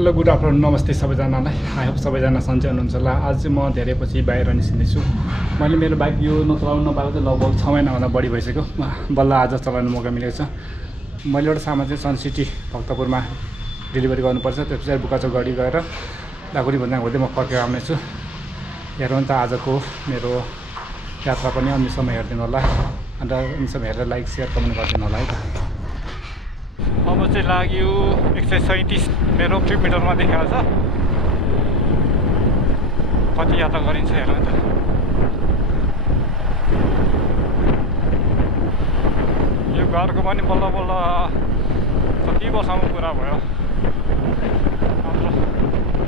Hello good afternoon नमस्ते सबैजनालाई। I hope सबैजना सन्चै हुनुहुन्छ होला। आज चाहिँ म धेरै पछि बाहिर निस्किँदैछु। मैले मेरो बाइक यो नचलाउनु नपाएको चाहिँ लगभग 6 महिनाभन्दा बढी भइसक्यो। बल्ल आज चलाउने मौका मिलेको छ। मैले एउटा सामान चाहिँ सन सिटी भक्तपुरमा डेलिभरी गर्नुपर्छ। त्यसपछि बुकाचोक गरी गएर दाकुरी भन्दा हुँदै म फर्केर आउनेछु। हेरौँ त आजको मेरो यात्रा पनि अन्तिमसम्म हेरिदिनु होला। अन्त अन्तिमसम्म हेरेर लाइक सेयर कमेन्ट गरिदिनु होला है त। अब चाहिँ लाग्यो 137 मेरो किलोमिटरमा देखाएको छ। कति यात्रा गरिन्छ हेरौँ त। यो घरको पनि बल्ल बल्ल कति वर्षमा पुरा भयो।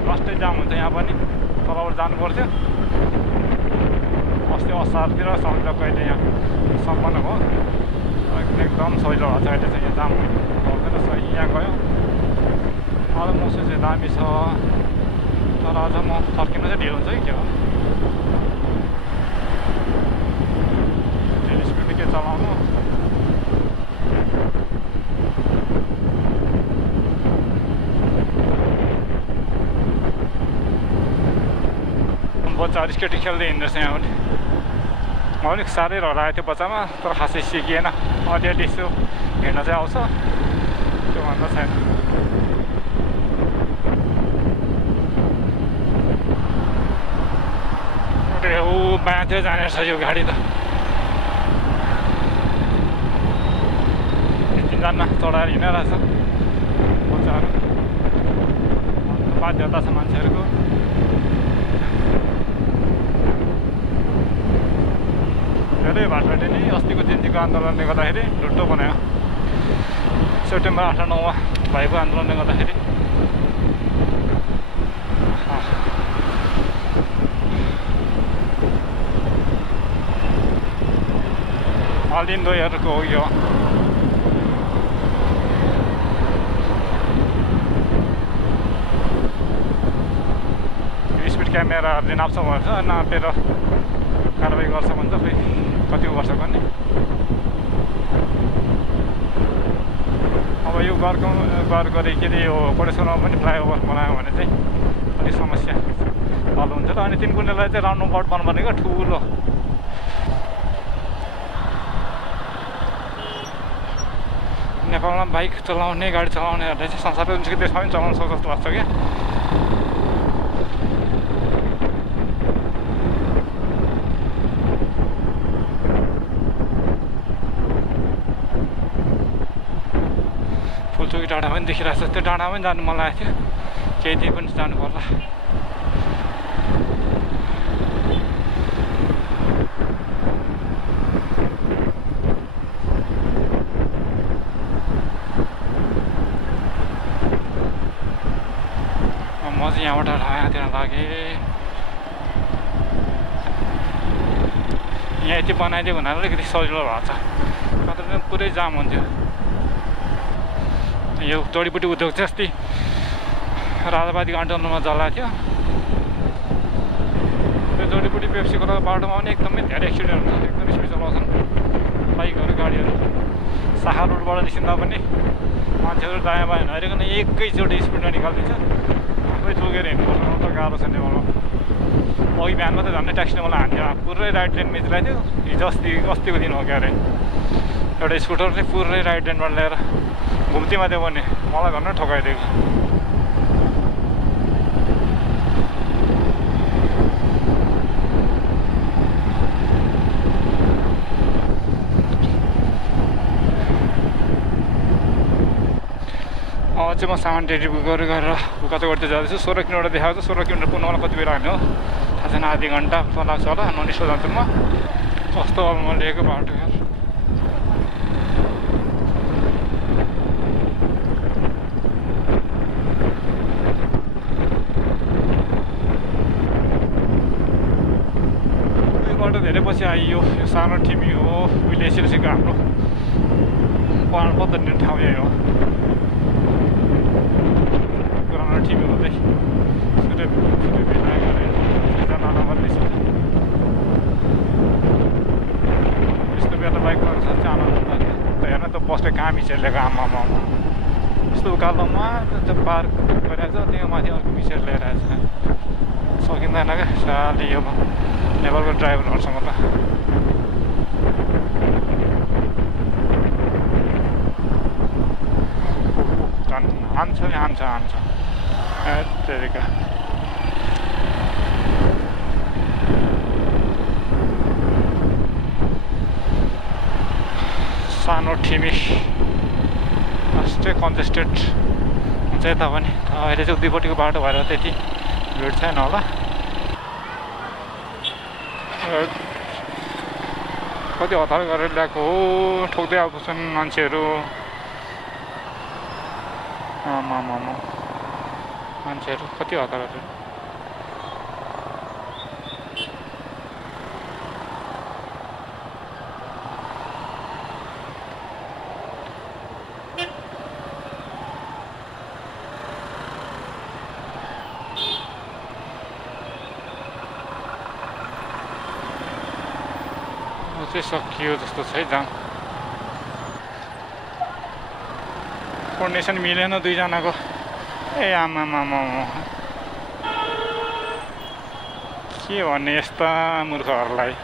लास्टै जाम हुन्छ यहाँ पनि। तलबाट जानु पर्थ्यो। अस्ति असारतिर सन्त कहिले यहाँ सम्पन्न भयो। एकदम सजिलो भएको छ। अहिले चाहिँ यहाँ जाम हुँदैन। सही यहाँ गयो। आज मौसम चाहिँ दामी छ। तर आज म फर्किनु चाहिँ ढिलो हुन्छ कि के हो। ढिलो स्पिडले के चलाउनु। बच्चाहरू स्केटिङ खेल्दै हिँड्दैछ यहाँ पनि। अलिक साह्रै हराएको थियो बच्चामा, तर खासै सिकिएन। अलिअलि यसो हिँड्न चाहिँ आउँछ, त्यो भन्दा छैन। ऊ बाँतिर जाने रहेछ यो गाडी त। 3-3जना चढाएर हिँडिरहेछ बच्चाहरू। बाध्यता छ मान्छेहरूको। धेरै भाटपाटे नि अस्तिको जिन्जीको आन्दोलनले गर्दाखेरि ढुट्टो बनायो। सेप्टेम्बर 8-9मा भएको आन्दोलनले गर्दाखेरि। अलिन्दोहरूको हो यो। स्पिड क्यामेराहरूले नाप्छ भन्छ, नापेर कारवाही गर्छ भन्छ। खै कति वर्ष गर्ने। अब यो गरे के अरे यो कोटेश्वरमा पनि फ्लाइओभर बनायो भने चाहिँ अलिक समस्या हल हुन्छ र। अनि 3 कुनेलाई चाहिँ राउन्ड अबाउट बनाउनु भनेको ठुलो। नेपालमा बाइक चलाउने गाडी चलाउनेहरूले चाहिँ संसारको जुन देशमा पनि चलाउन सक्छ जस्तो लाग्छ क्या। फुलचोकी डाँडा पनि देखिरहेको छ। त्यो डाँडा पनि जानु मन लागेको थियो। केही दिन पनि जानु पर्ला। म चाहिँ यहाँबाट यहाँतिर लागेँ। यहाँ यति बनाइदियो भनेर अलिकति सजिलो भएको छ। कता पुरै जाम हुन्थ्यो। यो जडीबुटी उद्योग चाहिँ अस्ति राजावादीको आन्दोलनमा जलाएको थियो। त्यो जडीबुटी पेप्सीको बाटोमा पनि एकदमै धेरै एक्सिडेन्ट हुन्छ। एकदम स्पिड चलाउँछन् बाइकहरू गाडीहरू। शाखा रोडबाट निस्किँदा पनि मान्छेहरू दायाँ बायाँ नहेरिकन एकैचोटि स्पिडमा निकालिदिन्छ। आफै जोगेर हिँड्नुपर्छ। त गाह्रो छ नेपालमा। अघि बिहान मात्रै झन्डै ट्याक्सीले मलाई हान्थ्यो। पुरै राइट लेन मिचिरहेको थियो। अस्तिको दिन हो क्या अरे। एउटा स्कुटर चाहिँ पुरै राइट लेनबाट ल्याएर घुम्तीमा दियो भने मलाई घरमा ठोकाइदिएको। अब चाहिँ म सामान डेलिभरी गरेर बुकाचोक जाँदैछु। 16 किलोमिटर देखाएको छ। 16 किलोमिटर पुग्नु मलाई कति बेला लाग्ने हो थाहा छैन। आधी घन्टा लाग्छ होला। ननिस्को जान्छु म। कस्तो अब म लिएको बाटो यार। धेरै पछि आइयो। यो सानो टिमी हो। उहिले एसएलसीको हाम्रो पत्नी ठाउँ यही हो। पुरानो टिमी हो चाहिँ यस्तो बेला बाइक लगाएर साँच्चै आनन्द लाग्यो। त हेर्न त बसले कहाँ मिचेर ल्याएको। आमामा जस्तो उकालोमा त्यो पार्क गरिरहेछ त्यहाँ माथि अर्को पिसेर लिएर आएछ सकिँदैन क्या साली अब नेपालको ड्राइभरहरूसँग त झन् हान्छ त्यतिका सानो ठिमी अस्टै कन्जेस्टेड हुन्छ यता पनि अहिले चाहिँ दुईपट्टिको बाटो भएर त्यति भिड छैन होला कति हतार गरेर ल्याएको हो ठोक्दै आएको छन् मान्छेहरू मान्छेहरू कति हतार गरेर चाहिँ सकियो जस्तो छ है जाम कोर्डिनेसन मिलेन दुईजनाको ए आमा के भन्ने यस्ता मूर्खहरूलाई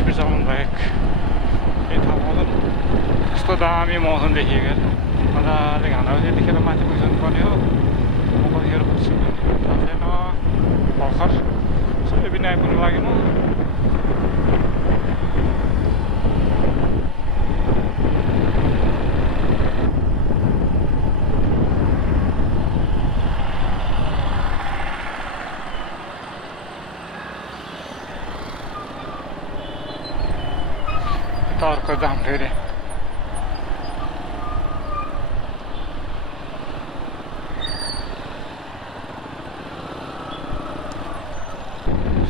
स्पिड चलाउनु बाहेक केही थाहा पाउँदैन कस्तो दामी मौसम देखिएको मजाले घाँदा त्यतिखेर माथि पुगिसक्नु पर्ने हो म कतिखेर पुग्छु थाहा छैन भर्खर सबै पनि आइपुग्नु लागि म अर्को जाम फेरि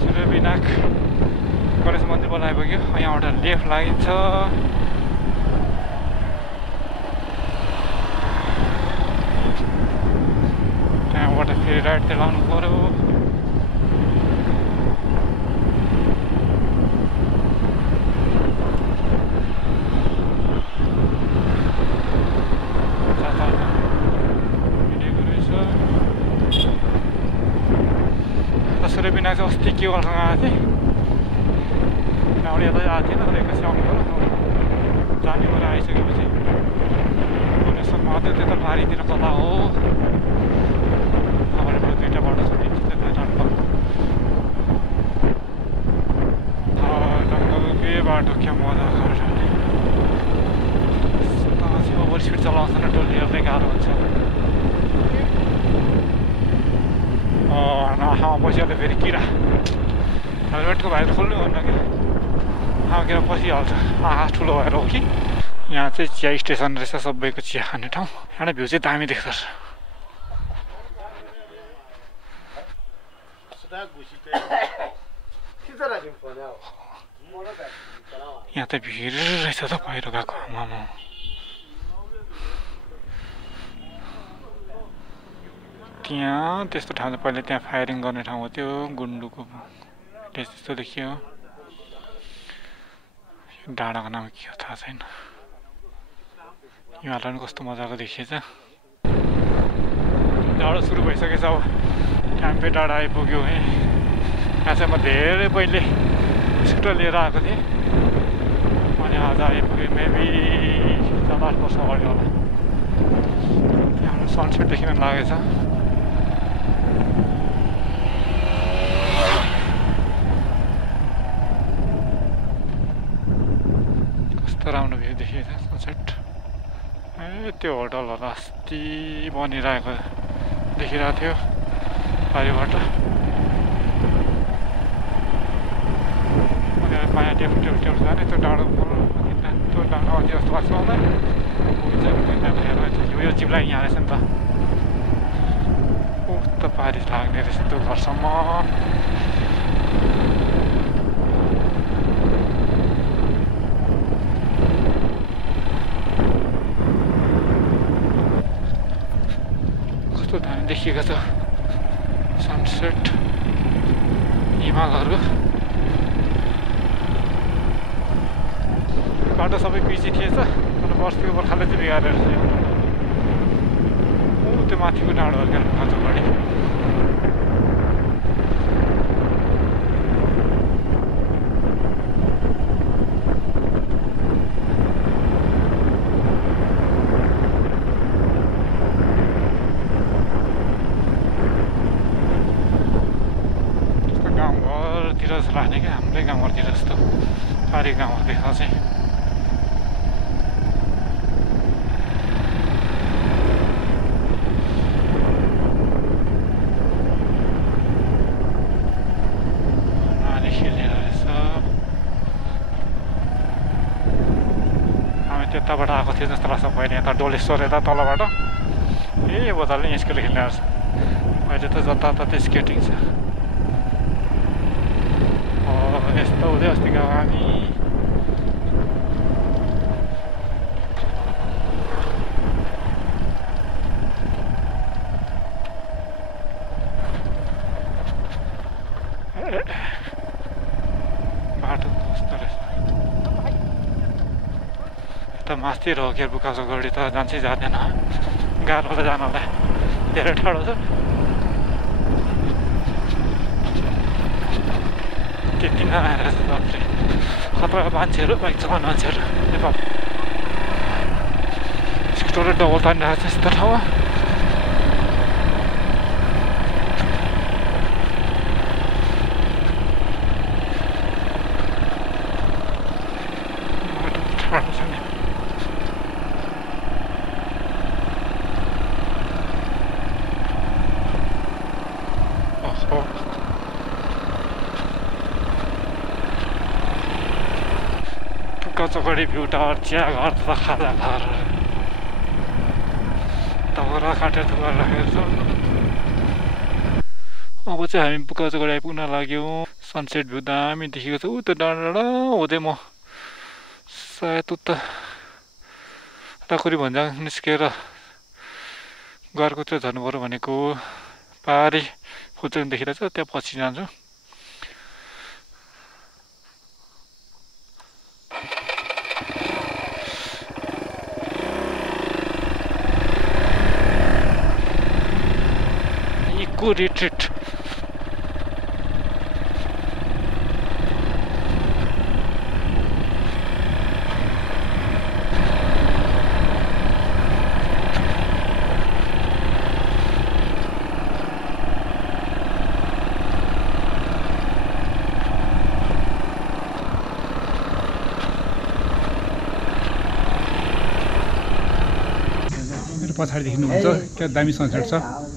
सूर्यविनायक गणेश मन्दिर बोल आइपुग्यो यहाँबाट लेफ्ट लागिन्छ त्यहाँबाट फेरि राइटतिर लाउनु पर्यो सूर्यविनायक चाहिँ अस्ति के गर्सँग आएको थिएँ यहाँबाट यता आएको थिएन तर एकैछिन आउनु पऱ्यो जाने भएर आइसकेपछि भुवनेश्वर महादेव त्यता पारीतिर कता हो अगाडिबाट दुईवटा बाटो छ त्यता जानु पर्यो जङ्गलकै बाटो क्या मजा गर्छ ओभर स्पिड चलाउँछ न टोल हेर्दै गाह्रो हुन्छ पसिहाल्यो फेरि किरा हेलमेटको भाइर खोल्नु भन्नु कि किरा पसिहाल्छ ठुलो भएर हो कि यहाँ चाहिँ चिया स्टेसन रहेछ सबैको चिया खाने ठाउँ यहाँ भ्यू चाहिँ दामी देख्छ यहाँ त भिड रहेछ त पहिरो गएको आमामा त्यहाँ त्यस्तो ठाउँ चाहिँ पहिला त्यहाँ फायरिङ गर्ने ठाउँ हो त्यो गुन्डुको त्यस्तो देखियो डाँडाको नाम के हो थाहा छैन हिमालय पनि कस्तो मजाको देखिएछ डाँडा सुरु भइसकेछ अब ट्याम्पे डाँडा आइपुग्यो है यहाँ चाहिँ म धेरै पहिले स्कुटर लिएर आएको थिएँ अनि आज आइपुगेँ मेबी 7-8 वर्ष अगाडि होला यहाँ सनसेट देखिन लागेछ राम्रो भ्यू देखिएछ सनसेट ए त्यो होटलहरू अस्ति बनिरहेको देखिरहेको थियो पारिबाट अनि पानी टेबल जाने त्यो डाँडो कस्तो डाँडा अझै जस्तो लाग्छ मलाई यो जिप लाइन यहाँ रहेछ नि त उता पारी लाग्ने रहेछ त्यो घरसम्म कस्तो दामी देखिएको छ सनसेट हिमालहरू बाटो सबै पिची थिएछ तर बस्तीको बर्खाले चाहिँ बिगारेर त्यो माथिको डाँडो क्या खाँचोबाडी त्यस्तो गाउँघरतिर जस्तो लाग्ने क्या हाम्रै गाउँघरतिर जस्तो पारी गाउँहरू देख्दा चाहिँ त्यताबाट आएको थियो जस्तो लाग्छ पहिले यता डोलेश्वर यता तलबाट ए बजारले स्केट खेल्ने रहेछ अहिले त जताततै स्केटिङ छ यस्तो हुँदै अस्तिको हामी बाटो कस्तो रहेछ मास्तिर हो के बुकासो गढी त जान्छै जाँदैन गाह्रो त जानलाई धेरै टाढो छ त्यति नआएर बाफ्रे खतरा मान्छेहरू बाइक चलाउने मान्छेहरू नेपाल सिक्टो र डबल तानिरहेको छ यस्तो ठाउँमा टाढो छ नि कचोकडी भ्यू टावर चिया घर त खाजा घर दाउरा काटेर थुपार राखेको छ अब चाहिँ हामी कचोकडी आइपुग्न लाग्यौँ सनसेट भ्यू दामी देखेको छ उता डाँडा हुँदै म सायद उता टाकुरी भन्ज्याङ निस्केर घरको त्यो झर्नु पऱ्यो भनेको पारी फुल्चोक देखेर चाहिँ त्यहाँ पछि जान्छु इको रिट्रिट पछाडि देख्नुहुन्छ क्या दामी सनसेट छ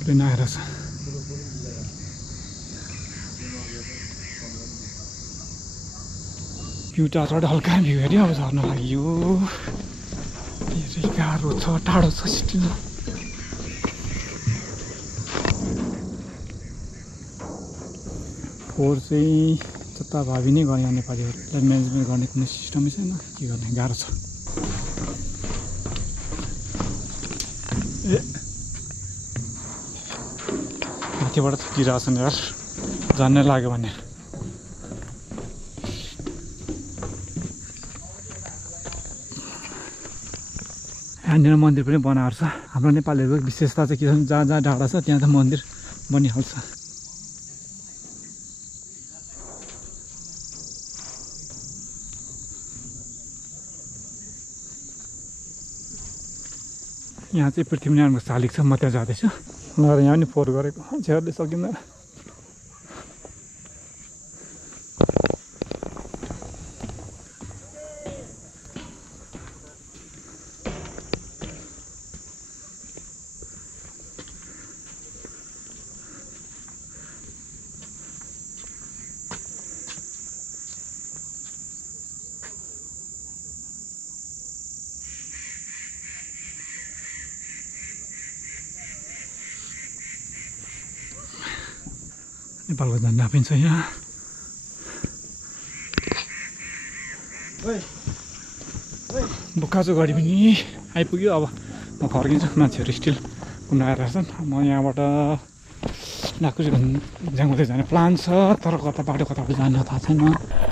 प्लेन आएर छ भ्यू टावरबाट हल्का भ्यू हेऱ्यो अब झर्न लाग्यो धेरै गाह्रो छ टाढो छ स्टिल फोहोर चाहिँ जता भावी नै गयो यहाँ नेपालीहरूलाई म्यानेजमेन्ट गर्ने कुनै सिस्टमै छैन के गर्ने गाह्रो छ माथिबाट थुकिरहेको छ नि यार झर्नै लाग्यो भने यहाँनिर मन्दिर पनि बनाएको छ हाम्रो नेपालीहरूको विशेषता चाहिँ के छ जहाँ जहाँ डाँडा छ त्यहाँ त मन्दिर बनिहाल्छ यहाँ चाहिँ पृथ्वीनारायणको शालिग छ, म त्यहाँ जाँदैछु। ल यहाँ पनि फोहोर गरेको झेर्दै सकिँदैन। नेपालको झन्डा पनि छ यहाँ। बोकाजो गरी पनि आइपुग्यो। अब म फर्किन्छु, मान्छेहरू स्टिल घुम्न आइरहेछन्। म यहाँबाट नाकुरी झ्याङमाथि जाने प्लान छ, तर कता बाटो कता जाने थाहा छैन।